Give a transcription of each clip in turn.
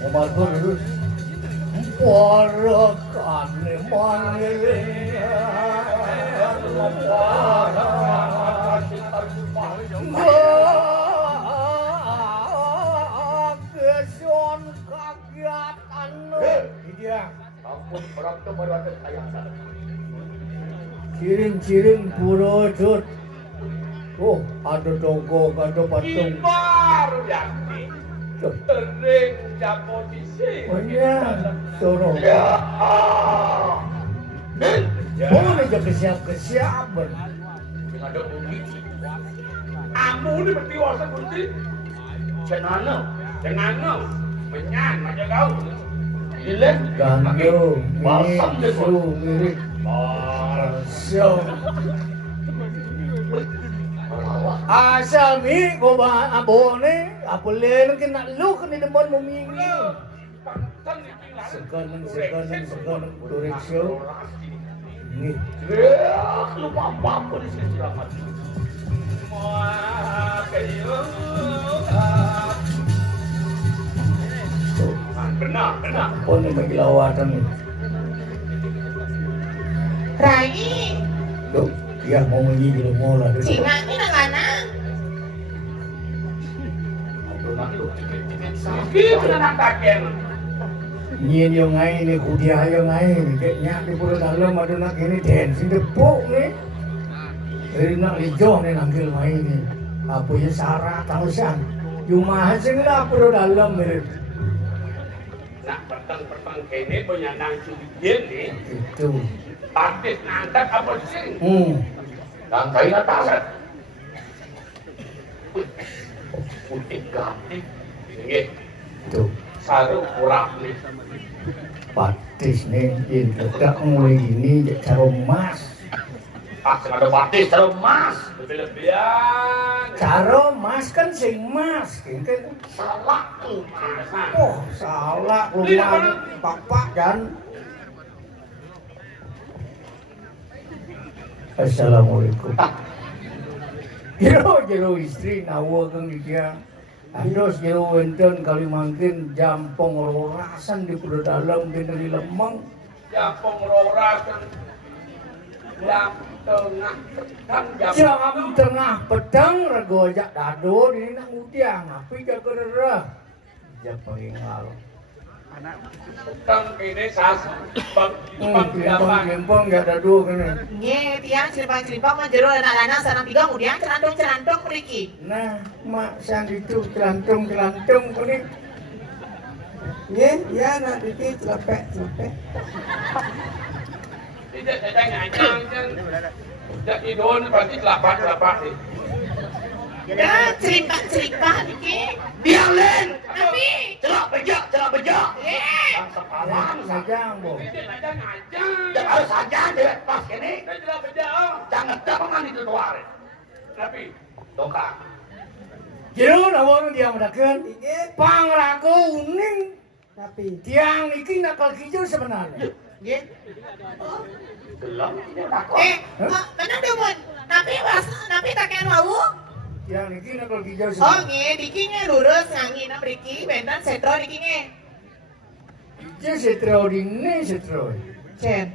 Omatur para kane mangele keson kagiatan dia ampun berakto berwajib sayang ciring-ciring pura jut oh ada toko ada patung baru yakni sering posisi suruh boleh jadi kesiap-kesiapan ada bumi amu ini bertiwasa kunci cenano menyan macam kau gila gandu balsam dia su mirip balsam asal mi goba abone apulen kena lu kena demen memingi sekarang turek show ini lupa apa di sini selamat wah kayu benar pun bagi lawatan Rai tuh ya mau menggigil mola singa ini nang-nang sakit nak kakek nyin yang ngai ni kudia yang ngai kayaknya di pulau dalam ada nak ini den sing depok ni dari nak lijo ni nangkil mai ni apa ya sarah tausan cuma sing lah pulau dalam ni nak petang kene punya nang curian ni itu artis nangkat apa sing nang kain atas putih ganti nggih tu sarung kurang ni patis ni in tak mulai ini cara emas ada batis sarung emas lebih-lebihan cara emas kan sing emas kan salah emas oh salah rumah bapak kan Assalamualaikum jero istri nawa kang dia Ados jero wenten Kalimantan jampong rorasan di pulau dalam di negeri Lemang jampong rorasan jam tengah petang rego ajak dado di nak utiang api jaga derah jak pengingal petang kene sas Kempong gak dado kene nge tiang ceripang mah jero anak-anak sarang tiga kemudian cerandong mriki nah mak sang itu kelantung kene nge ya nak dikit celepek tidak nyanyang kan tidak idon pasti lapak ni ya cerita niki biarlen tapi celak bejak sepalang sajang bo jangan harus saja dia pas kene celak bejak jangan tapangan itu luar tapi dongkak jero nawa dia mendakeun dikit pangrago uning tapi tiang niki nakal kijau sebenarnya nggih belum ini nakal benar demun tapi tak kena wau tiang niki nakal kijau oh sebenarnya nge diki nge lurus ngangina mriki bentan setro diki nge Ije setro dini setro cen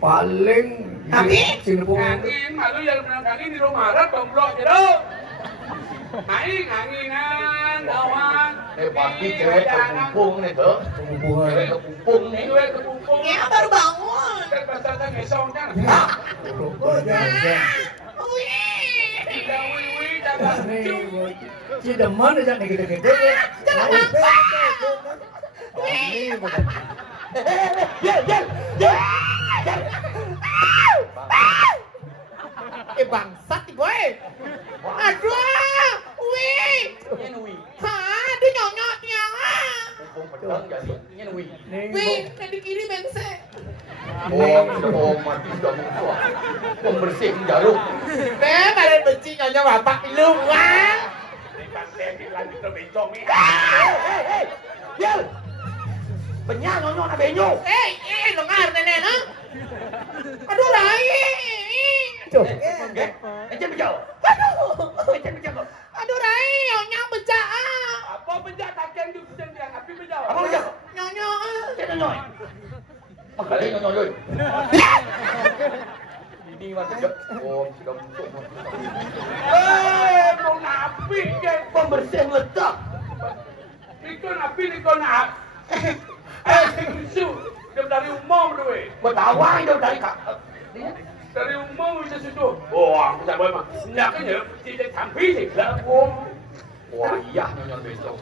paling Tapi? angin malu yang menang angin di rumah Arab gombrok jero anginan awan pasti cewek kepumpung nih tuh penghubungan cewek kepumpung nih cewek kepumpung nge baru bangun terpaksa ngesong kan wih jangan si demen aja nih gede-gede jangan maksa bangsat gue aduh wih aduh nyonyot tiang kepumpung pedang jadi ini wih wih dari kiri bense oh mati sudah muncul pembersih jarum kalian benci nyonya bapak belum wah lanjut ke bencong nih Yel penyak nyonya na benyo dengar nenek nah aduh rai tuh ecen bejau aduh ecen bejau aduh rai nyonya becak apa bejak takkan di kucing nyonyoy. Makanya nyonyoy. Ini mah tidak. Oh, sudah muncul. Mau napi ke Pembersih ledak. Ikon api ikon ap. Susu dari umum tu weh. Bertawang itu dari kak. Dari umum itu susu. Oh, aku tak boleh mah. Nak kena tidak tampi sih. Lah, Wah, iya nyonya besok.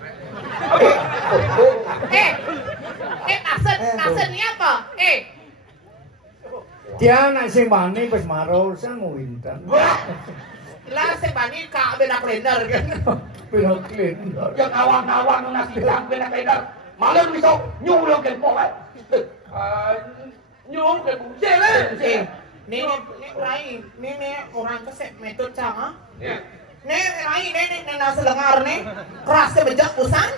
Maksud ni apa? Dia nak sing mani pas marau sang wintan. Lah sebani kak beda kalender kan. Pino clean. Yang awang-awang nasi jang benak edar. Malam besok nyuruh ke pokok. nyung ke bungse lah. Ni Rai, ni orang kesek metode cang ah. Ni Rai, ni nasi lengar ni keras sebejak usan.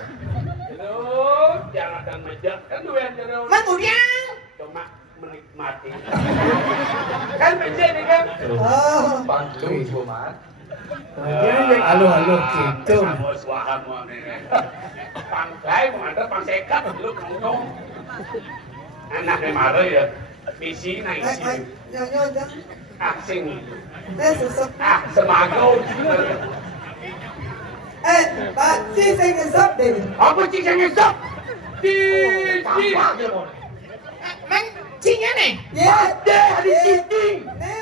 Aduh, jangan dan majak kan tu yang jauh. Man udiang. Cuma menikmati. Kan bungse ni kan. Oh, Bantu cuma. Dia yang alo-alo gitu. Kamu suahamu ni. Pangkai mengantar pangsekat lu kamu. Anak ni marah ya. Misi naik sini. nyonya, Asing. susah. Semagau. Pak, si saya ngesap deh. Apa cik saya ngesap? Di. Tampak je mau. Man cinya ni. Ya, Ada sini. ni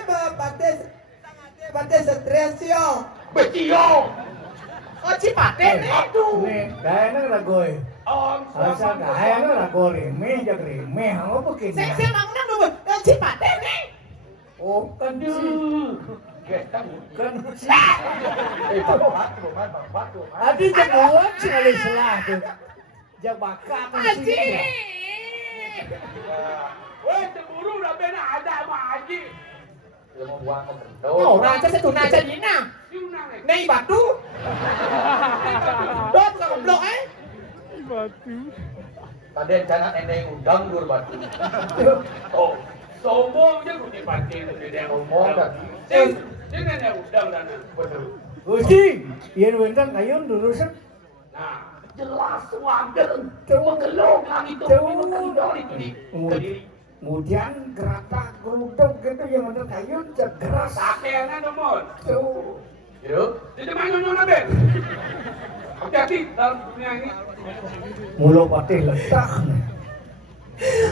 batas stres yo. Betul. Oh cipate ni. Aduh. Nih, kaya na ragoy. Om. Asa kaya na ragoy remeh jak remeh. Ang apa kini? Saya bangunan dulu. Cipate ni. Oh kan si Kita kan si. batu. Adi jagoan si alih selah tu. Jak bakat Haji. si. Weh, cemburu dah benar ada sama Haji. Dia mau buang ke Oh, raja setuna jadi na. Siunang ni. Nei batu. Dot ka blok eh. Tadi rencana nenek undang dur batu. Oh, sombong je kunci parti tu dia. Sombong dah. Sing nenek udang dana. Betul. Uji, ian wentan kayun dulu sen. Nah, Jelas wagen. Mengelong langit itu. Mengendor itu di kediri. Kemudian geratak geruduk gitu yang ada kayun cegeras. sakeangan nomor. Tuh. Yuk. Jadi mana nyonya ben? Hati-hati dalam dunia ini. Mulu patih letak.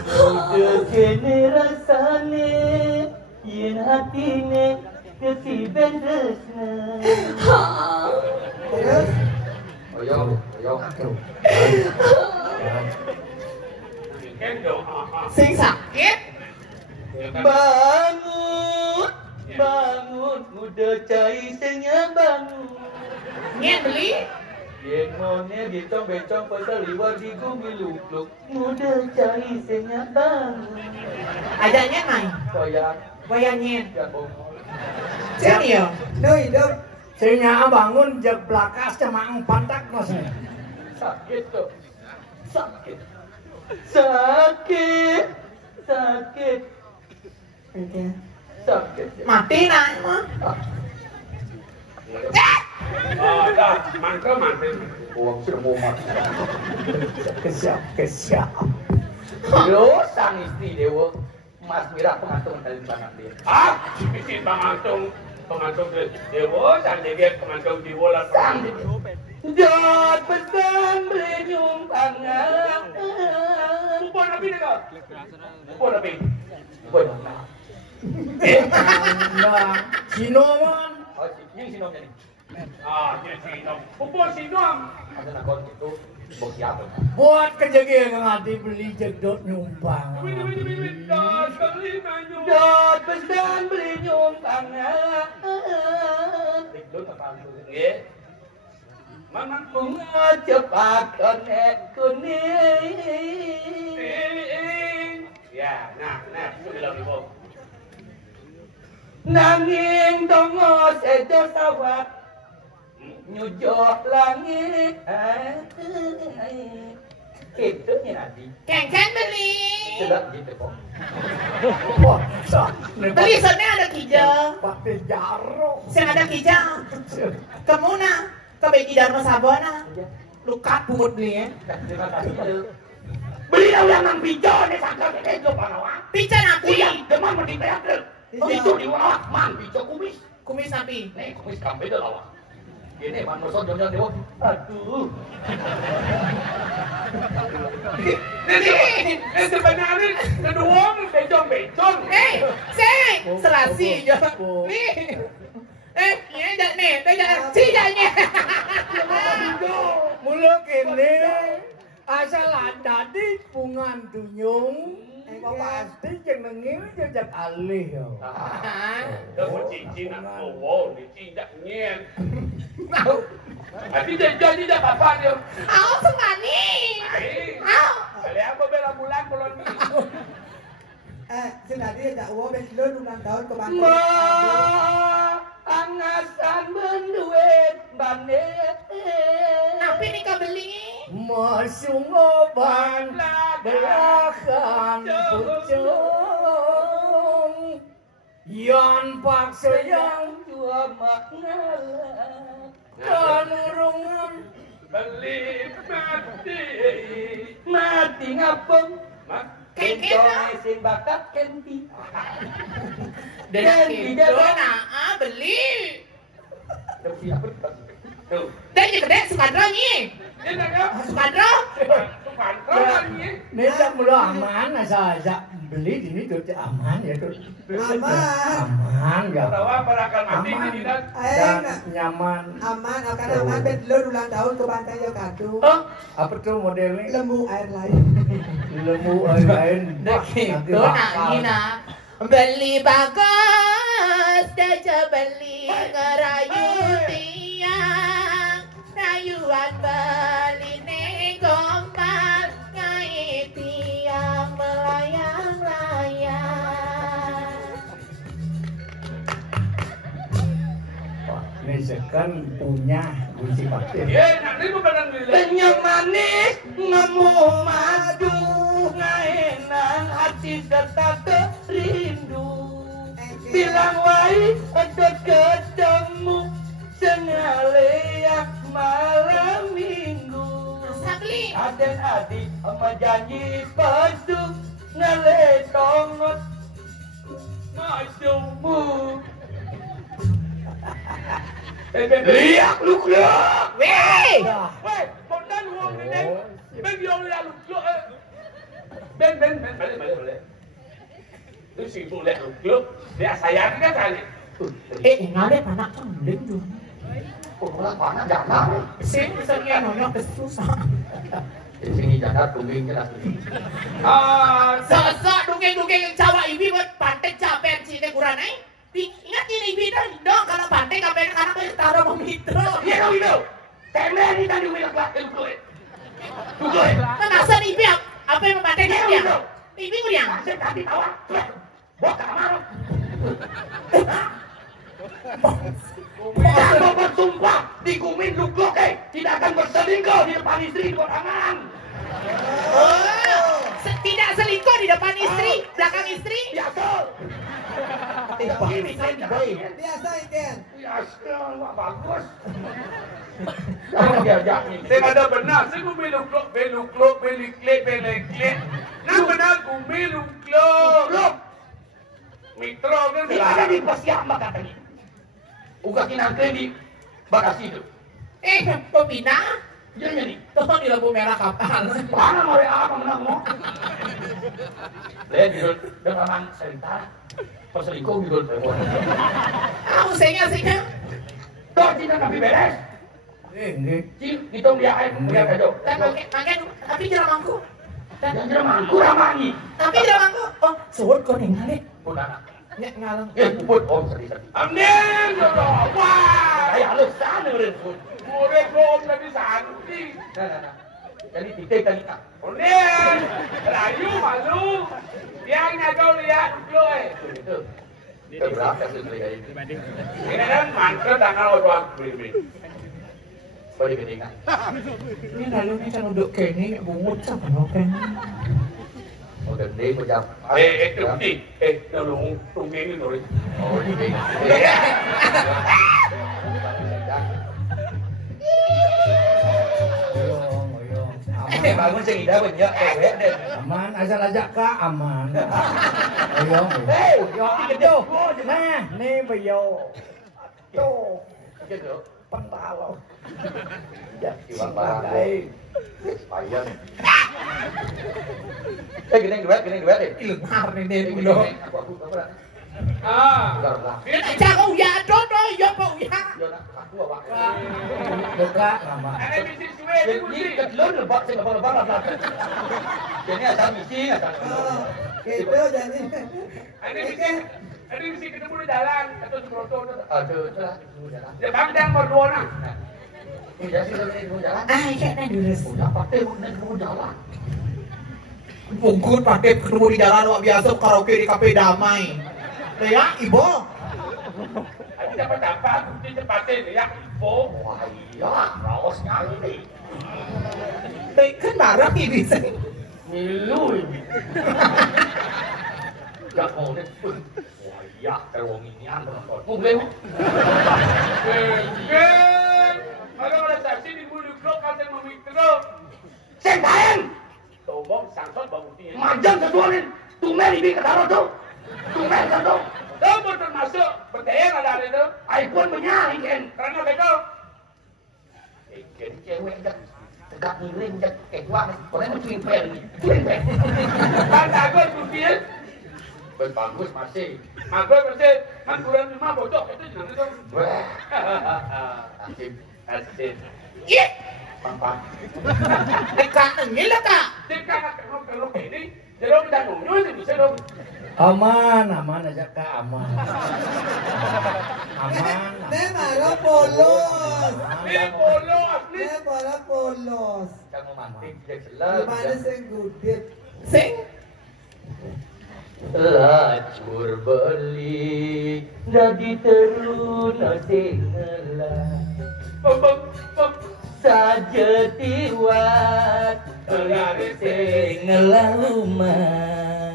Udah kene rasane yen hatine ketiben resna. Terus, Ayo. Kendo. Sing sakit. Bangun, udah cai senya bangun. Nyen beli. Yen mone becong pasal liwat di gumi luk-luk. Udah cai senya bangun. Adanya main. Koyak. Bayar nyen. Jangan bohong. Serius. no hidup. Sehingga bangun jak belakas cemang pantak mas. Sakit tuh. Sakit. Sakit. Sakit. Mati nak mah. Dah, mantel. Uang sudah mau mati. Kesiap. Lo sang istri dewa. Mas Mira pengantung kali banget dia. Bikin pengantung dewa, dan dia pengantung di bola. Sang. Jod pesan beli nyumpangan. Upon nabi ni kau. Upon nabi. Benar. Nah, Cino man. Oh, ini sinomnya nih. Dia sinom. Upon sinom. Ada nakon itu bukti apa? Buat kejadian yang hati beli jedot nyumbang. Wih, dah sekali maju. Jod pesan beli nyumpangan. Tikdun apa itu? Nggih. Man. Bunga cepat kuning. Ya, nah, itu bilang ibu. Nanging dongo sejo sawat nyujok langit. Itu nih nanti. Kengkeng beli. Sudah gitu kok. Wah, Beli sana ada kijau. pakai jarok. Sing ada kijau. Kemuna. Kabegi dharma sabana. Lukat pungut beli ya. Terima kasih. Beli Dia yang bijo nih sangkal kayak itu panawa. Pica napi. Uyang demam di teater. Itu di wawah man bijo kumis. Kumis napi. Nih kumis kambe itu lawa. Ini manusia jangan dewa. Aduh. Ini sebenarnya kedua becong. Serasi aja. Nih. Iya dah nih, dah cijanya. Mula kene asal ada di pungan dunyung. Pasti jenenge jejak alih yo. Terus cincin aku, wow, dicincak nyen. Tapi jadi dah apa dia? Aku semani. Kali apa bela bulan kolon ni? Senadi tak uang belum ulang tahun ke Bandung. Angasan menduit banet. Tapi ni kau beli. Masung oban belakang pucung. Yan paksa yang Dua makna kanurungan. Beli mati ngapeng. Kena. Sing bakat kenti. Dan itu nak beli. Tapi apa? tu. Dan je kedai Sukadra ni. Dia nak apa? Sukadra. Pantau ni. Ini tak mula aman asal beli di ini tu aman ya tu. Aman ya. Tahu apa akan mati Aman. ni dan Dan nyaman. Aman, akan aman belum ulang tahun ke Pantai Yogadu. Apa tu modelnya? Lembu air lain. Lembu lain. Itu nak ni nak. Beli bagus, dah beli ngerayu tiang. Rayuan beli negombal, ngait tiang melayang-layang. Ini sekan punya Gusti Pakir. ya nak ni bukan ni. Kenyang manis ngemu madu ngaenan hati serta kerindu. Bilang wae ada ketemu sengalea malam minggu. Sabli. Aden adik sama janji palsu ngale tongot majumu. Liak lu keluar. Weh. Weh, pondan uang ni ni. Ben dia liak lu keluar. Ben balik. Tu si boleh lu keluar. Dia sayang kan kali. Ngare anak kambing tu. Orang panas jangan. Sing sengnya nonyok kesusah. Di sini jangan kumbing jelas. Sosok dongeng-dongeng Jawa ibi buat pantai capek sini kurang naik. Ingat ini ibi dong kalau pantai capek karena taruh memitro. Ya kau itu. Temen ni tadi wilayah keluar lu keluar. Lu keluar. Masa ibi apa yang pantai dia? Ibi kuriang. Saya tadi tahu. Buat kamar. Saya bersumpah di Kumin lu keluar tidak akan berselingkuh di depan istri di tangan. Oh, tidak selingkuh di depan istri, belakang istri. Biasa. Ini saya baik. Biasa ikan. Biasa, wah bagus. Jangan diajak ni. Saya ada benar, saya ku beluk-beluk, belik-klik. Nak benar ku beluk-beluk. Mitra kan Di mana di Pasiak maka tadi? Uga kinangkring di Bakasi itu. Pembina, Dia jadi. tuh di lampu merah kapal. Mana mau apa menang mo? Lihat judul dengan cerita perselingkuh judul telepon. Aku sehingga. Toh Cina nabi beres. Ini Cing hitung dia air dia kado. Dan makan, tapi jeramangku. Yang jelas kurang mangi. Tapi jeramangku. Oh, suwut kau ningali. Pun Nek ngaleng. puput om sedih. Amin, wah. Saya halus sana pun. Murid belum lagi santi. Nah. Jadi titik kali tak. Amin, rayu malu. Yang kau lihat dulu Itu. Itu berapa sekali kali ini? Ini kan mantap tanggal orang beli. Balik ketinggalan. Ini lalu ni kan duduk kene bungut siapa noken. Oh gede pejam. Tuti. Tolong tungguin dulu. Oh ini. oyong. Aman Nek bangun sing indah banyak cewek deh. Aman, asal ajak Kak aman. Ayo. Hei, Yo ayo. Nah, nih bayo. Tuh, gitu. pentalo. Ya, iwang barang. Payah. Gini duit deh. Ilengar nih deh Gini, dulu. aku apa? Ah. Bentar, bentar. Aja kau ya dodo ya kau ya. Yo nak aku awak. Buka nama. Ada misi suwe di Ini kunci. ketelur lebak sing lebak lah. Ini asal misi asal. Gitu jadi. Ada misi ketemu di jalan atau di motor. Aduh, celah. Ya bangdang berdua nah. Ini jadi sini jalan. Ah, ya nih dulu. Udah pakai mau jalan. Pungkut pakai ketemu di jalan luar biasa karaoke di kafe damai. Ya, ibu. Ada dapat kunci cepatin ya info. Wah iya, raos nyali. Kan barang ini sih. Milu ini. Gak mau nih. Wah iya, terwong ini penonton. Mau beli mau? Kalau ada saksi di bulu klub kata memikro. Sentayan! Tobong sangsot bangutin. Majang sesuain. Tumen ini ketaro tuh. Tumen tuh. Kamu termasuk bertayang ada itu. iPhone menyaring kan. Karena betul. Ikan cewek tegak miring kayak gua. Konen cuy pel. Kan bagus kunci. Bagus masih. Bagus bersih. Kan kurang 5 bocok itu jangan itu. Wah. Asik. Asik. Iya. Pang. Dekat ini lah kak. Jika kalau ini, jadi kita nunggu itu bisa dong. Aman aja Kak aman. Aman. Nek malah polos. Ini polo asli. Nek malah polos. Kamu mantik dia jelas. Gimana sing gudit? Sing. Lacur beli jadi teruna singelah Pem. saja tiwat Lari singelah luman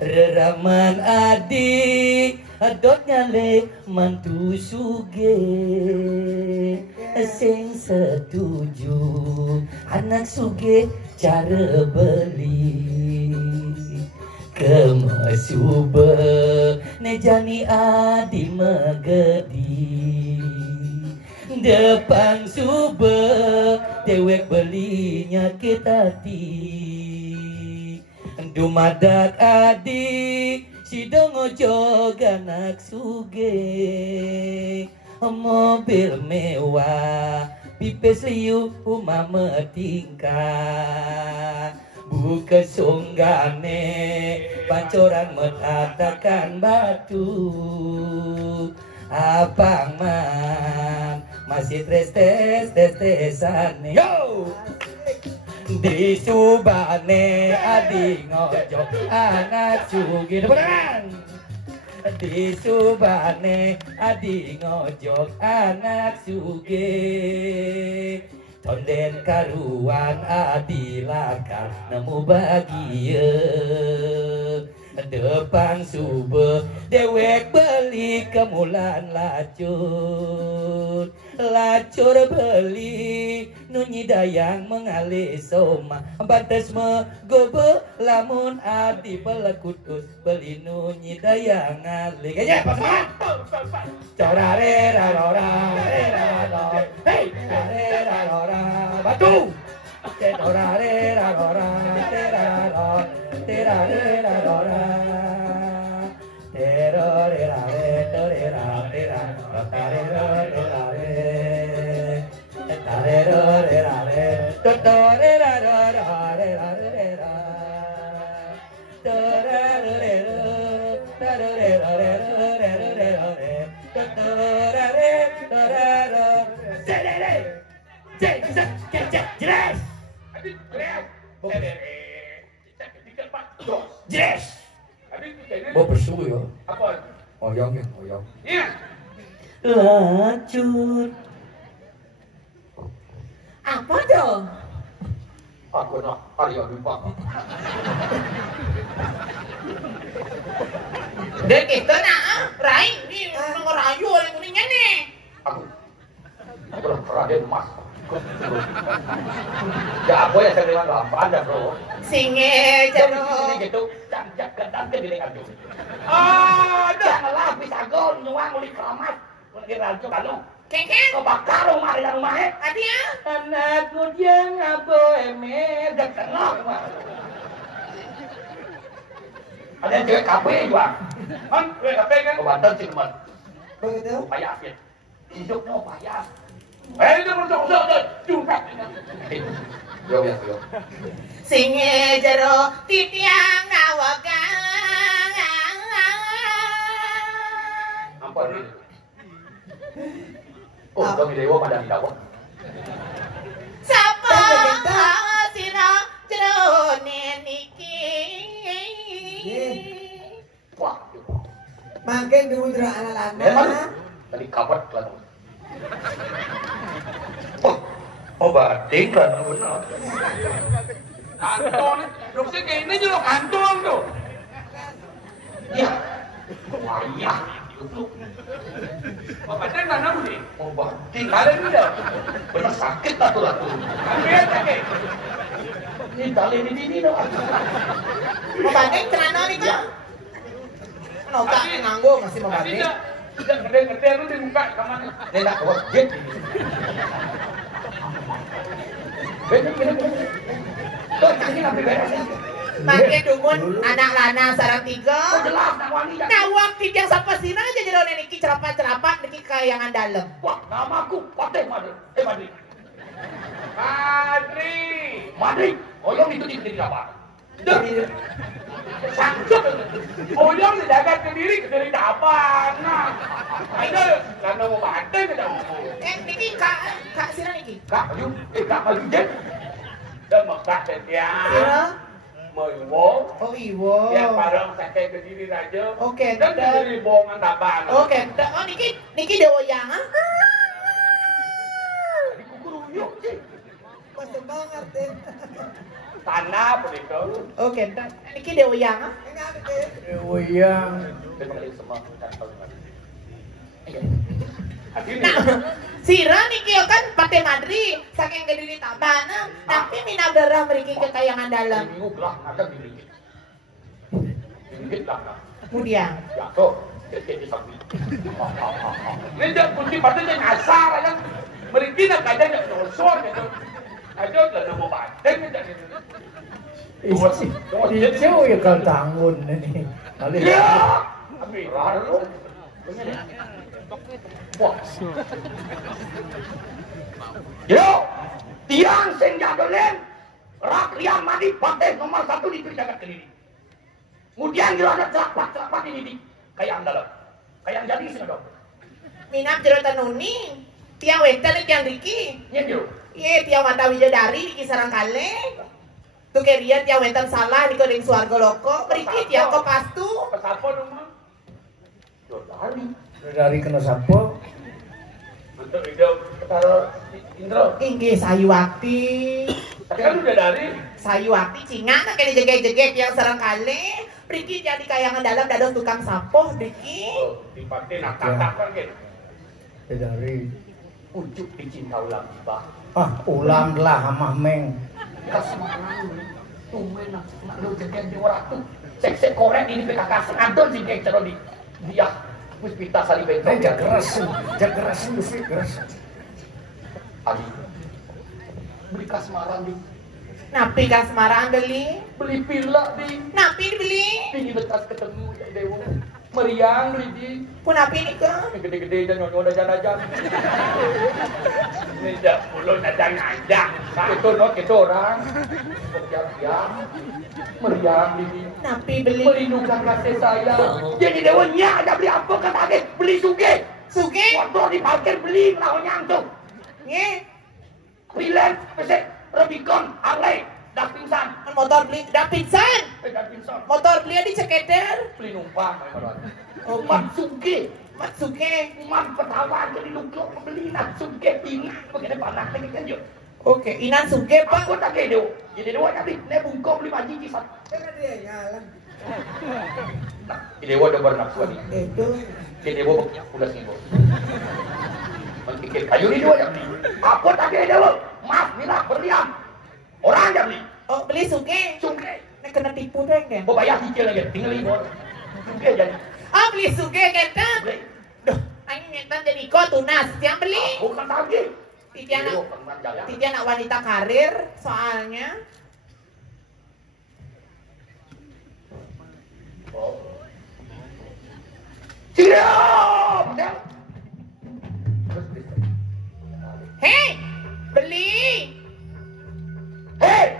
reraman adik adot nyale mantu suge sing setuju anak suge cara beli kemasube nejani adi megedi depan sube dewek belinya kita hati dumadak adi si dongojo anak suge mobil mewah pipes liu umama tingkah buka songgane pancoran metatakan batu abang man masih tes-tesan yo di subane adi ngojok anak sugi depan di subane adi ngojok anak sugi tonden karuan adilakar nemu bahagia depan sube dewek beli kemulan lacur beli nunyi dayang mengalih soma batas megobe lamun adi pelekutus beli nunyi dayang ngalih kayaknya apa semua corare rarora hey rarora batu terorare rarora terare rarora terore rare torera tera tarere rare tarere rare totore rare rare torare tarare rare totore torare sedere jelas Adik kreat. jelas Adik kayaknya. Bawa bersuhu ya. Apa? Oyong ya, oyong. Iya. lacur Apa dong? aku nak Arya Dwi Dek kita nak Rai ni nomor rayu orang kuningnya nih. aku adalah Raden Mas Ya apa ya saya bilang gampang aja bro. Singe jero. Ini gitu, jangan kedan ke diri aja. Janganlah bisa gol nyuang uli keramat. Lagi rancu kalau. Kengkeng. Kebakar rumah di rumahnya. Adia. Anak muda ngabo emer dan kenal. Ada yang cewek kafe juga. Kan, gue kafe kan. Kebantan sih teman. Begitu? Payah ya. Hidupnya payah. Itu bersok-sok, jumpat. Yo. Singe jero titiang nawagang. Apa ini? Oh, kami dewa pada tidak. Sapa sira jero niki. Wah, Makin dulu jero anak memang lana. tadi kabar kan. Oh, bating kan benar. Kantong, dokter kayak ini juga kantong tuh. Ya. Wah, iya. Bapak mana nih? Oh, bating. Ada dia. Benar sakit atau lah tuh. Ambil sakit. Ini tali ini dong. Membanding celana nih kan? Kenapa nganggo masih membanding? Tidak gede-gede lu di muka kemana? Nenek kau jet. Bener. Tuh, ini nabi beres. Makin dumun anak lana sarang tiga. Oh, jelas nak wanita. Nawak tiang sapa sira aja jero niki cerapat-cerapat niki kayangan dalam. Wah, namaku Pateh Madri. Madri. Madri. Oyong itu di apa? Sanggup. Oyong dijaga sendiri dari apa? Nah, ada karena mau bantai kita. Niki kak sira niki. Kak, yuk, kak Madri jet. Dan masak dia. Sira. Mewong. Oh iwo. Yang barang sakit ke diri raja. Oke. Dan dari bohongan apa? Oke. Oh niki dewa yang. Di kukuruyuk sih. Kok semangat deh. Tanah begitu. Oke. Niki dewa yang. Enggak betul. Wayang. Benar semua kantong. Iya. Akhirnya. Nah, sira niki kan Pateh Madri saking gede di tabana, tapi minabera mriki kekayangan dalam. Minggu gelah ada diri. Dikit lah. Kemudian. Ya tuh, jadi sapi. Ini jangan kunci pada dia ngasar aja. Mereka nak kaji nak nosor gitu. Aja lah nama bantai gitu. Itu ya kalau tanggun ini. Ya. Amin. Lalu. Wah. Yo, tiang sing jagolen, rakyat mandi Pateh nomor 1 di jagat kediri. Kemudian dia ada cerapat ini di kayak dalam, kayak jadi sih dong. Minap jero tanuni, tiang wetan tiang riki. Iya dia. Iya tiang mata widodari di kisarang kale. Tuh keria tiang wetan salah di kodeng suarga loko. Beriki tiang ko pastu. Pesapa rumah. Dari. Dari kena sapo. Untuk hidup Taruh Indro. Inggih sayuwati. tapi kan udah dari Sayuwati cingan kan kene jeget-jeget yang sarang kale. Beriki jadi kayangan dalam dados tukang sapoh beriki. dipakai nak kan gitu. Dari. Ujuk dicinta ulang bah. Ulam lah amah meng. Kasmaran. Tumben nak lu jeget di waratu. Sek korek ini PKK sengadon sih kayak cero di dia. Wis pita sali bentong. Jageras itu sih geras. Adi. Beli kasmaran di. Napi kasmaran beli. Beli pila di. Napi dibeli. Ini bekas ketemu ya Dewa. Meriang beli di. Pun napi nih ke. Yang gede-gede dan nyonya aja. Ini dah mulut ada ngajak. Itu not itu orang. Siap-siap. Meriang beli di. Napi beli. Melindungi kasih saya. Jadi Dewa nya ada beli apa kata beli suge. Suge. Motor di parkir beli melawannya tuh. Nge. Pilen, pesek, Rubicon, Harley, dah pingsan. Motor beli. Dah pingsan. Dah pingsan. Motor beli di cekeder. Beli numpang. Oh, Mat suge. Mat suge. Man pertawan jadi luklok membeli nak suge tinggi. Begini panas lagi kan yuk. Oke, inan suge pak. Aku tak kaya Dewa. Jadi Dewa jadi ne bungkong 5 biji satu. Kan dia ngalah. Nah, Dewa udah bernafsu nih. Itu. Dewa udah sembuh. Mentikir kayu ini dua yang beli. Apa tadi ada lo? Mas, bila berlian. Orang yang beli. Oh, beli suge. Suge. Nek kena tipu deh kan. Oh bayar cicil lagi, tinggal libur. Suge jadi. Oh, beli suge kita. Beli. Duh, aing ngetan jadi kok tunas yang beli. Bukan tadi. Tidak anak wanita karir soalnya. Oh. Siap. Hei, beli. Hei.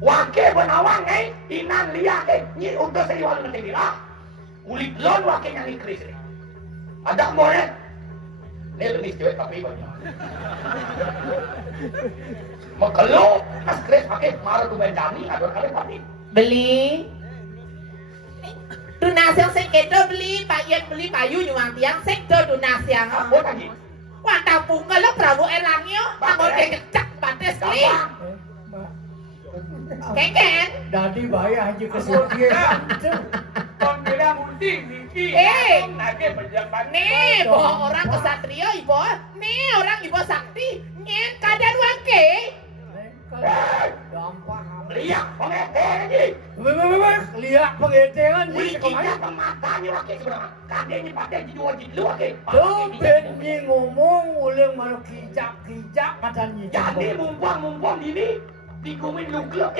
Wake benawang inan liak nyi untuk seiwal nanti bila. Ulit lon wake nyanyi kris. Ada boleh. Ini lebih cewek tapi banyak. Makalo mas kris pakai marah tu bendani ada kali tapi. Beli. Tunas yang sekedo beli, payen beli payu nyuang tiang sekedo tunas yang. Apa lagi? Wantah punggal lo Prabu Erlangyo, anggot kecak bates kli. Keken. Dadi bayar aja kesukian. Pembela multi Niki. Nage pejabat. Nih, bawa orang kesatria ibu. Nih, orang ibu sakti. Nyen kadang wake. Gampang. Liak pengeteng ni. Lihat pengetengan ni. Wikitnya pematanya wake sebenarnya. Kadenya pakai jiwa jilu wake. Dompet ni ngomong ulang malu kijak katanya. Jadi mumpung ini dikumin lukluk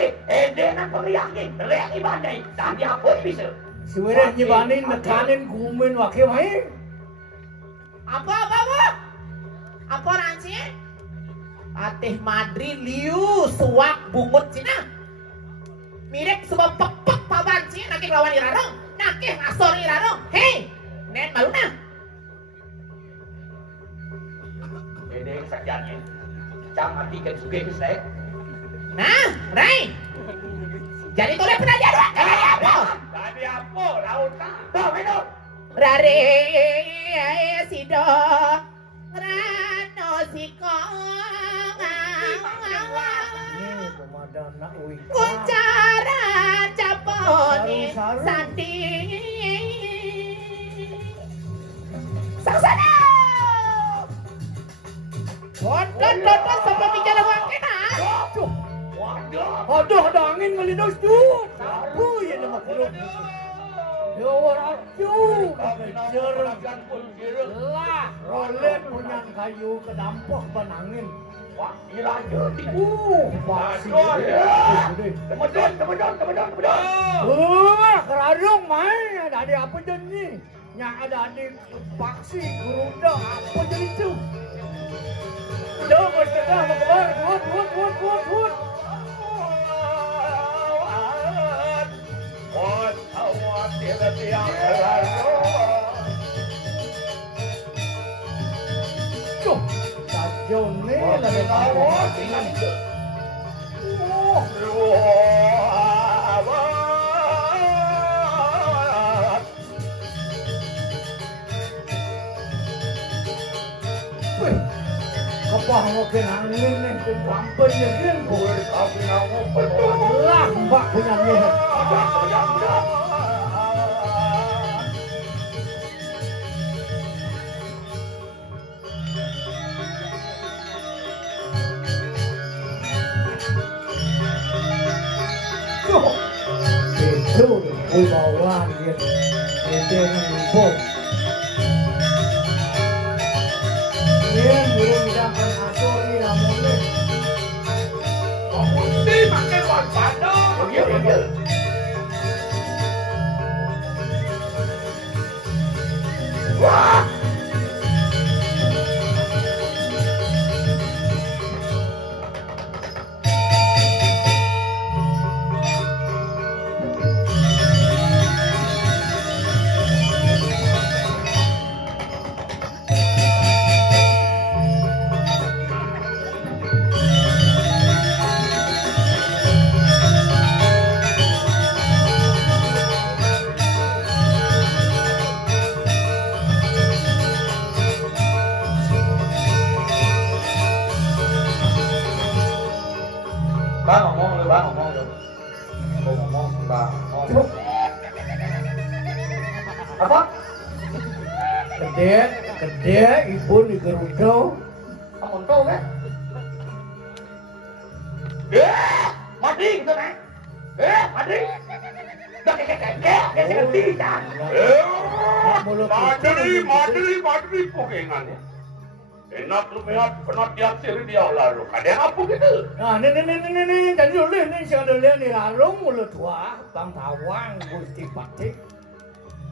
dengan pengliakin. Teriak ibadai. Tadi apa bisa? Sebenarnya nyebanin nekanin kumin wake main. Apa ranci? Ateh madri liu suak bungut cina. Mirek sebab pek paban cina nakeh lawan irarong. Nakeh ngasor irarong. Hei, nen maluna. Ini sakyanya. Cang mati ke suge ke saya. Nah, Rai. Jadi toleh penajah doang. Apa? Tadi apa? Lautan. Tuh, minum. Rare sido rano siko Pemadana wika. kuncara capone sandi saksana Waduh, sama bicara wakena. Aduh, ada angin ngelindos tuh. Sabu ya nama keruk. Ya orang tuh. Lah, rolet punya kayu kedampok benangin. Wah, ini lanjut. Pasti. Kemudian. Keradung main. Ada apa jadi? Yang ada di paksi, geruda, apa jadi itu? Udah, bos tengah, mau keluar, buat. Tuh, stadion ni lagi tawar dengan itu. Kapah mo kinangin ni, kumpan niya din. Lambak punya niya. Itu wibawan gitu. Itu yang ngumpul. Yan, belum bilang kan atur ni namun ni. Hindi makin waspada. Iya. Wah. Gede. Gede ibu di Gerudo. Amun tuh kan. Mati gitu nih. Mati. Dah kayak ngerti kan. Madri pokengannya. Enak lu melihat penatian siri dia lalu. Kadang apa gitu? Nah, nih, jadi dulu nih sing dulu nih larung mulut tua, bang tawang Gusti Patih.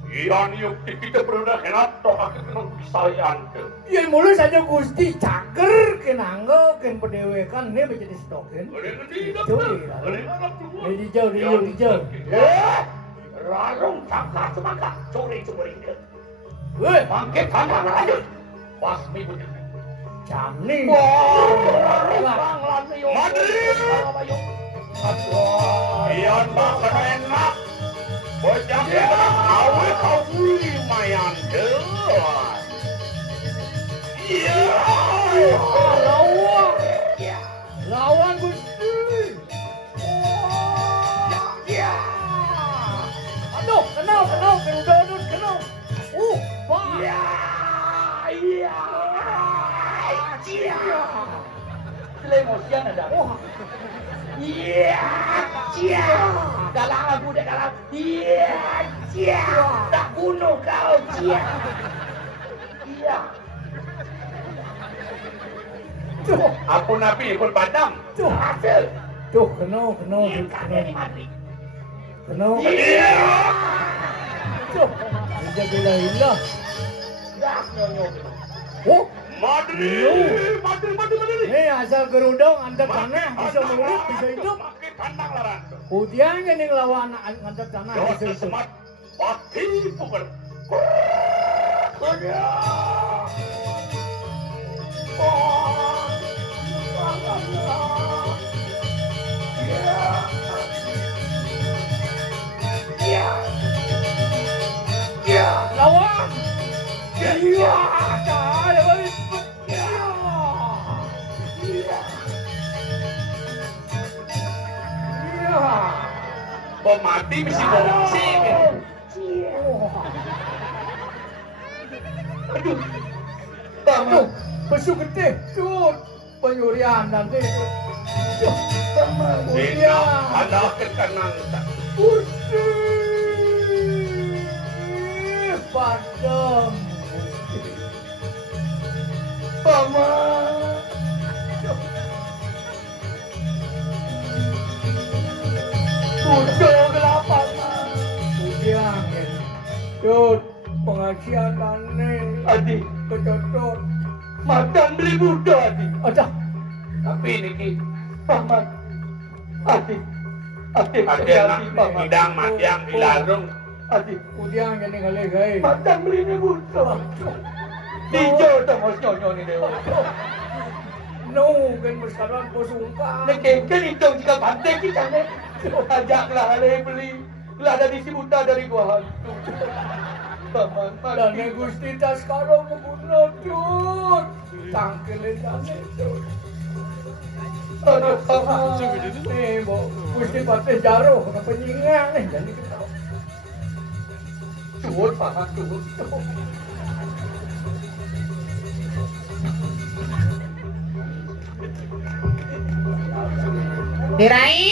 Iya nih kita pernah kenal toh akhirnya kesayangan ke. Iya mulu saja Gusti cager kenanggo ken pedewekan nih menjadi stokin. Hijau. Larung sangka semangka curi ke. Weh, Bangkit tanah lanjut. Wasmi punya. Jamni. Iyan makan enak. Bocah enak awe kau beli mayan deh. Iya. Lawan Gusti. Iya. Aduh, kenal, kenal. Pak. Iya. Emosian ada. Iya. Dalam aku dek dalam. Iya. Tak bunuh kau. Iya. Tuh, Aku nabi pun padam. Hasil. kenal. Iya. Tuh, Alhamdulillah. Dah nyonyo. Oh, Madri. nih asal gerudong antar tanah bisa urip bisa hidup. Makin kandang larang. Kemudian yang lawan antar tanah Jauh bisa hidup. sesemat. Pasti pukul. Lawan. Iya, cahaya balik. Pemati mesti bongsi. Aduh, besu gede, cut. Penyurian nanti. Tidak ada kekanan. Gusti. Padam. Paman. Udah kelapa. Ujian. Cut, pengajian aneh. Adi, Kecocot. makan beli muda Adi. Ada. Tapi niki Paman. Adi. Adi, ada Paman. hidang matiang di larung. Adi, Ujian jadi kali-kali. makan beli ini muda. Dijauh tak mau nyonyo ni dewa. No, kan bersama posungka. Nekengken itu jika pantai kita nih. Ajaklah alih beli. Lah ada di si buta dari gua hantu. Paman, Dan mati. Gusti tas karo membunuh cut. Tangkelin dan itu. Aduh, Paman. Nih, Bo. Gusti Patih Jaro kena penyingan nih jadi kita. Cuut, Paman, cuut. Diraih.